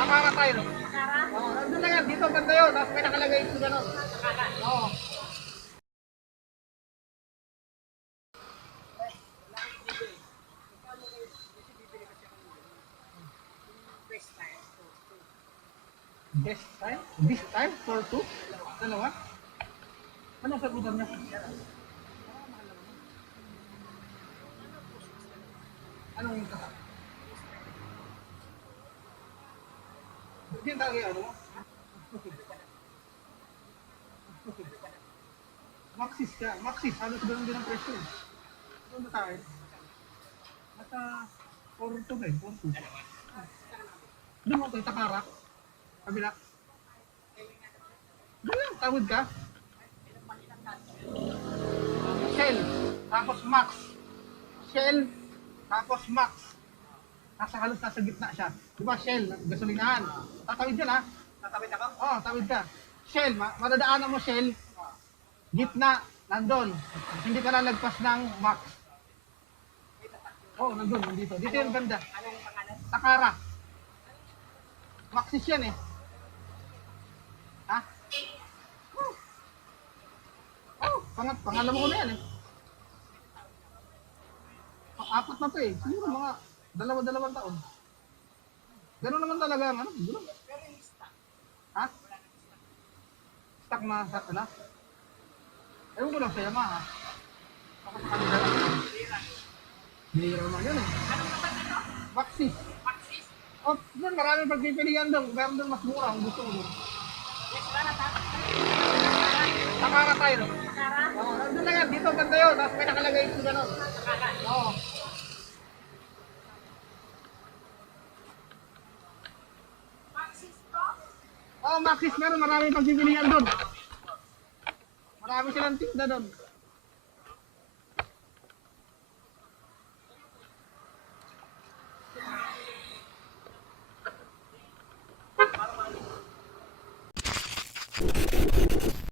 Takara tayo. Oo, nandun na yan. Dito banda yun. Tapos may nakalagay ito gano'n. Oo. This time for two? Dalawa? Ano sa budang niya? Anong kasama? Hindi yung tagay ano mo? Maxis ka. Maxis. Halos ganun din ang presyo. Doon na tayo. Nasa 4-2 ba eh? 4-2. Doon mo tayo, Takara. Kabila. Doon lang, tawid ka. Shell. Tapos Max. Shell. Tapos Max. Halos nasa gitna siya. Diba Shell, gasolinahan. Tatawid ka na. Tatawid ako? Oo, tawid ka. Shell, madadaanan mo Shell. Gitna, nandun. Hindi ka lalagpas ng Max. Oo, nandun, nandito. Dito yung ganda. Anong pangalan? Takara. Maxis yan eh. Ha? Pangalan mo ko na yan eh. Apat na to eh. Siguro mga dalawang taon. Ganun naman talaga ang ano. Ganun. Ha? Stock na sa ano? Ewan ko lang sa Yamaha. Ako sa kanila lang. Bihira naman yun eh. Anong naman ito? Maxis. Maxis? Oh, doon maraming pagpipilian doon. Meron doon mas mura kung gusto mo doon. Yes, wala na. Takara tayo. Takara? Oo, nandun na yan. Dito banda yun. Tapos may nakalagay ito gano'n. Takara. Oo. Maxis to? Oo, Maxis meron. Maraming pagpipilian doon. Marami silang tinda doon.